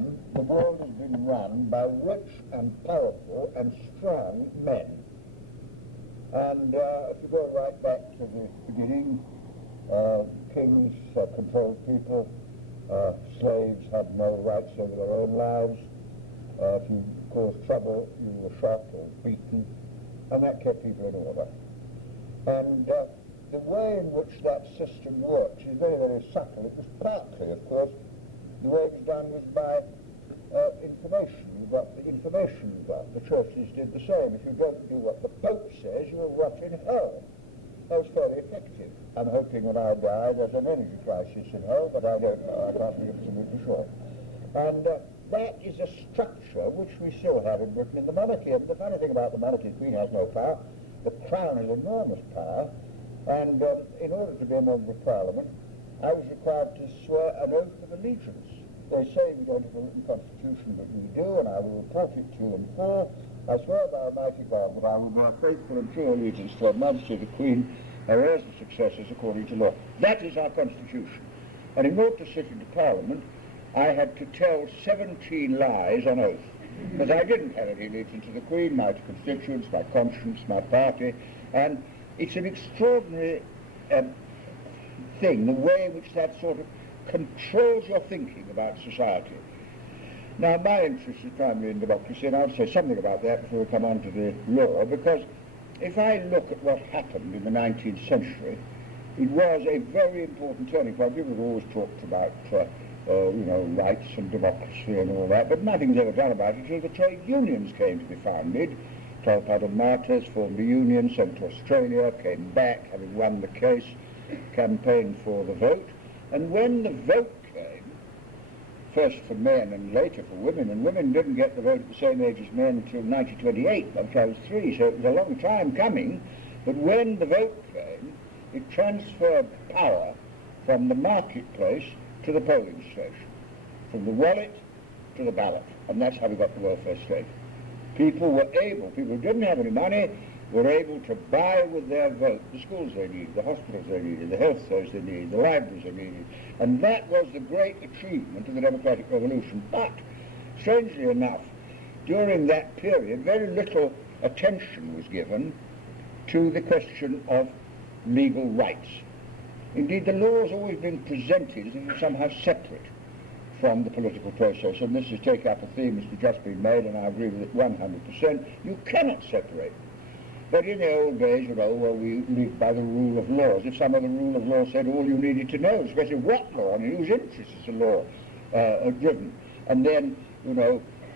time, the world has been run by rich and powerful and strong men. And if you go right back to the beginning, kings controlled people, slaves had no rights over their own lives. If you caused trouble, you were shot or beaten, and that kept people in order. And the way in which that system works is very, very subtle. It was partly, of course, the way it was done was by information. You got the information you got. The churches did the same. If you don't do what the Pope says, you'll rot in hell. That was fairly effective. I'm hoping when I die there's an energy crisis in hell, but I don't know. I can't be absolutely sure. And that is a structure which we still have in Britain in the monarchy. And the funny thing about the monarchy, the Queen has no power. The Crown has enormous power. And in order to be a member of Parliament, I was required to swear an oath of allegiance. They say we don't have a written constitution, but we do, and I will report it to you in full. I swear by Almighty God that I will bear faithful and true allegiance to Her Majesty the Queen, her heirs and successors according to law. That is our constitution. And in order to sit into Parliament, I had to tell 17 lies on oath, because I didn't have any allegiance to the Queen, my constituents, my conscience, my party, and it's an extraordinary thing, the way in which that sort of controls your thinking about society. Now, my interest is primarily in democracy, and I'll say something about that before we come on to the law, because if I look at what happened in the 19th century, it was a very important turning point. People have always talked about, rights and democracy and all that, but nothing's ever done about it until the trade unions came to be founded. 12 Paddle Martyrs formed a union, sent to Australia, came back, having won the case, campaigned for the vote. And when the vote came, first for men and later for women, and women didn't get the vote at the same age as men until 1928, by the time I was 3, so it was a long time coming, but when the vote came, it transferred power from the marketplace to the polling station, from the wallet to the ballot, and that's how we got the welfare state. People who didn't have any money, were able to buy with their vote the schools they needed, the hospitals they needed, the health services they needed, the libraries they needed. And that was the great achievement of the democratic revolution. But, strangely enough, during that period, very little attention was given to the question of legal rights. Indeed, the law has always been presented as if it was somehow separate from the political process, and this is take up a theme which has just been made, and I agree with it 100%. You cannot separate. But in the old days, we lived by the rule of law, as if some of the rule of law said all you needed to know, especially what law and whose interests is the law driven. And then,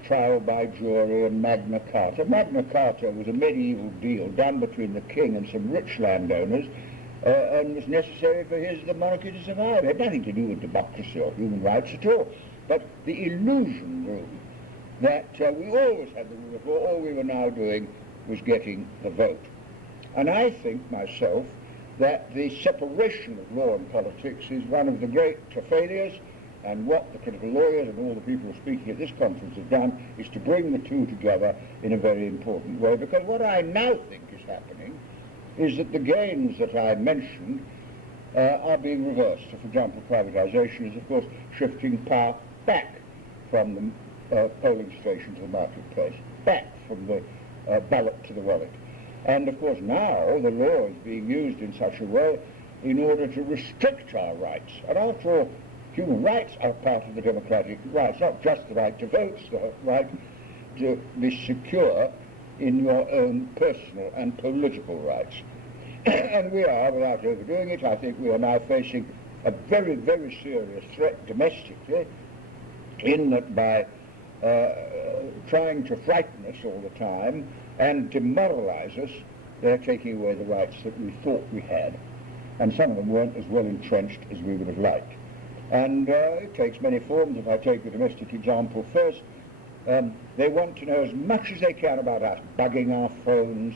trial by jury and Magna Carta. Magna Carta was a medieval deal done between the king and some rich landowners, and was necessary for the monarchy to survive. It had nothing to do with democracy or human rights at all. But the illusion grew that we always had the rule of law. All we were now doing was getting the vote. And I think myself that the separation of law and politics is one of the great failures, and what the critical lawyers and all the people speaking at this conference have done is to bring the two together in a very important way, because what I now think is happening is that the gains that I mentioned are being reversed. So, for example, privatization is, of course, shifting power back from the polling station to the marketplace, back from the ballot to the wallet. And, of course, now the law is being used in such a way in order to restrict our rights. And after all, human rights are part of the democratic rights, not just the right to vote, it's the right to be secure in your own personal and political rights. And we are, without overdoing it, I think we are now facing a very, very serious threat domestically, in that by trying to frighten us all the time and demoralize us, they're taking away the rights that we thought we had. And some of them weren't as well entrenched as we would have liked. And it takes many forms. If I take the domestic example first, they want to know as much as they can about us, bugging our phones,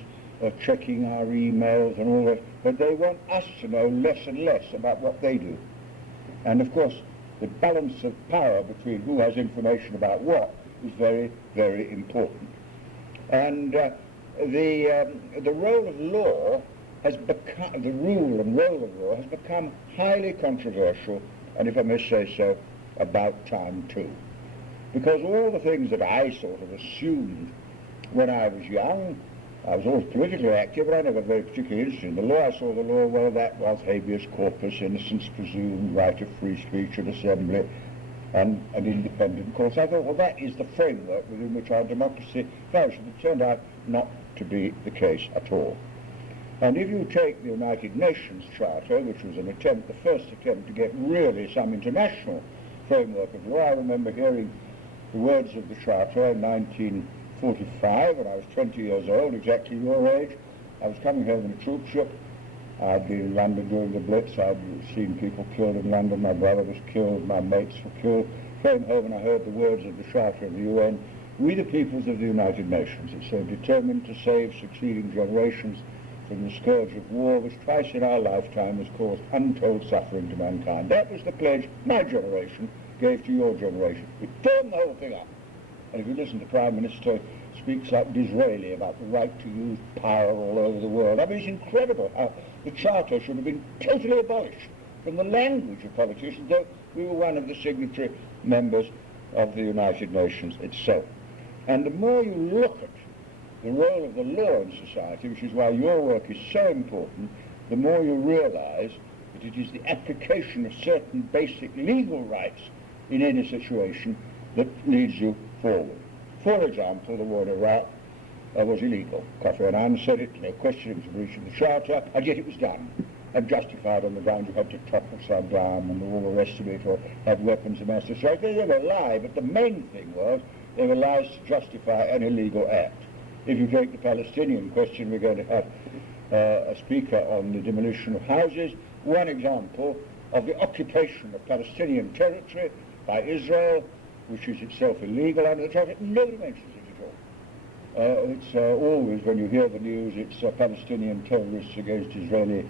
checking our emails and all that, but they want us to know less and less about what they do. And of course, the balance of power between who has information about what is very, very important. And the role of law has become, the rule and role of law has become highly controversial, and if I may say so, about time too. because all the things that I sort of assumed when I was young, I was always politically active, but I never very particularly interested in the law. I saw the law, well, that was habeas corpus, innocence presumed, right of free speech and assembly, and an independent course. I thought, well, that is the framework within which our democracy flourished. It turned out not to be the case at all. And if you take the United Nations Charter, which was an attempt, the first attempt to get really some international framework of law, I remember hearing the words of the Charter in 1945, when I was 20 years old, exactly your age. I was coming home in a troop ship. I'd been in London during the Blitz. I'd seen people killed in London. My brother was killed. My mates were killed. Came home and I heard the words of the Charter of the UN. We, the peoples of the United Nations, it said, determined to save succeeding generations from the scourge of war, which twice in our lifetime has caused untold suffering to mankind. That was the pledge my generation gave to your generation. It turned the whole thing up. And if you listen to Prime Minister speaks up Disraeli about the right to use power all over the world, I mean, it's incredible how the Charter should have been totally abolished from the language of politicians, though we were one of the signatory members of the United Nations itself. And the more you look at the role of the law in society, which is why your work is so important, the more you realize that it is the application of certain basic legal rights in any situation that leads you forward. For example, the war in Iraq was illegal. Kofi Annan said it, no question, it was a breach of the Charter, and yet it was done, and justified on the grounds you had to topple Saddam and all the rest of it, or have weapons of mass destruction. They were lie, but the main thing was they were lies to justify an illegal act. If you take the Palestinian question, we're going to have a speaker on the demolition of houses. One example of the occupation of Palestinian territory by Israel, which is itself illegal under the Charter. Nobody mentions it at all. It's always, when you hear the news, it's Palestinian terrorists against Israeli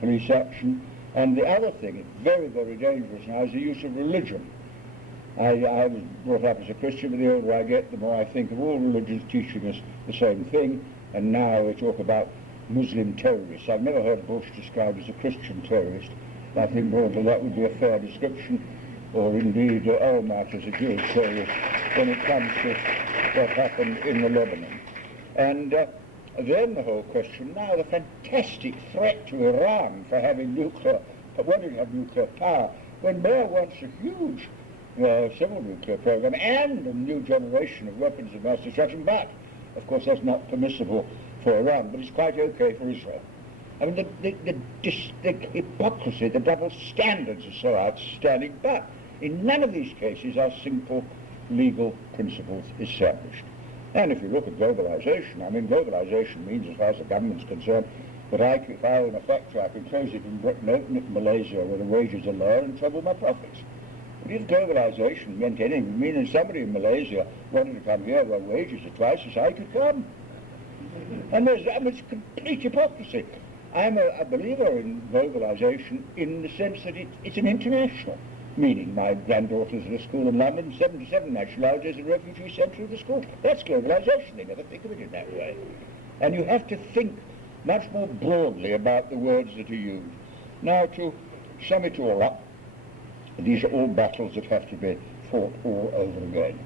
police action. And the other thing, it's very, very dangerous now, is the use of religion. I was brought up as a Christian, but the older I get, the more I think of all religions teaching us the same thing, and now we talk about Muslim terrorists. I've never heard Bush described as a Christian terrorist. I think broadly that would be a fair description, or indeed Olmert as a Jewish terrorist when it comes to what happened in the Lebanon. And then the whole question now, the fantastic threat to Iran for having wanting to have nuclear power, when Blair wants a huge civil nuclear program and a new generation of weapons of mass destruction, but of course that's not permissible for Iran, but it's quite okay for Israel. I mean, the hypocrisy, the double standards are so outstanding, but in none of these cases are simple legal principles established. And if you look at globalisation, I mean, globalisation means, as far as the government's concerned, that if I own a factory, I can close it in Britain, open it in Malaysia where the wages are lower, and treble my profits. But if globalisation meant anything, meaning somebody in Malaysia wanted to come here where wages are twice as high could come. And it's complete hypocrisy. I'm a believer in globalisation in the sense that it's an international, meaning my granddaughter's at a school in London, 77 nationalities, a refugee centre of the school. That's globalisation. They never think of it in that way. And you have to think much more broadly about the words that are used. Now, to sum it all up, these are all battles that have to be fought all over again.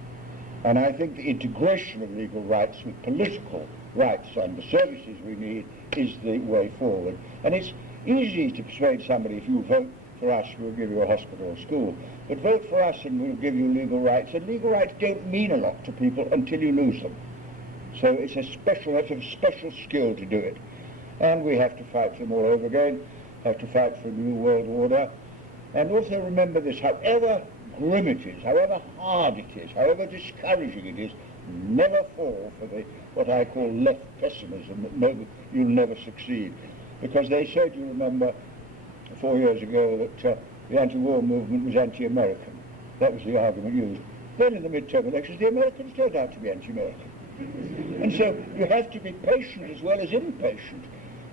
And I think the integration of legal rights with political rights and the services we need is the way forward. And it's easy to persuade somebody, if you vote for us, we'll give you a hospital or school. But vote for us and we'll give you legal rights. And legal rights don't mean a lot to people until you lose them. So it's a special skill to do it. And we have to fight for them all over again, have to fight for a new world order. And also remember this, however grim it is, however hard it is, however discouraging it is, never fall for what I call left pessimism, that you'll never succeed. Because they said, you remember, 4 years ago that the anti-war movement was anti-American. That was the argument used. Then in the midterm elections, the Americans turned out to be anti-American. And so you have to be patient as well as impatient.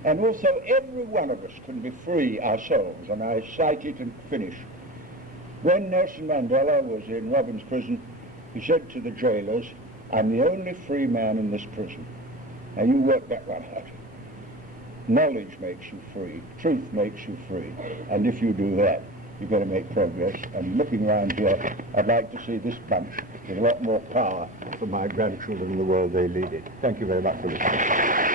And also every one of us can be free ourselves, and I cite it and finish. When Nelson Mandela was in Robins prison, he said to the jailers, I'm the only free man in this prison. Now you work that one out. Knowledge makes you free, truth makes you free, and if you do that, you're going to make progress. And looking around here, I'd like to see this bunch with a lot more power for my grandchildren in the world they lead it. Thank you very much for listening.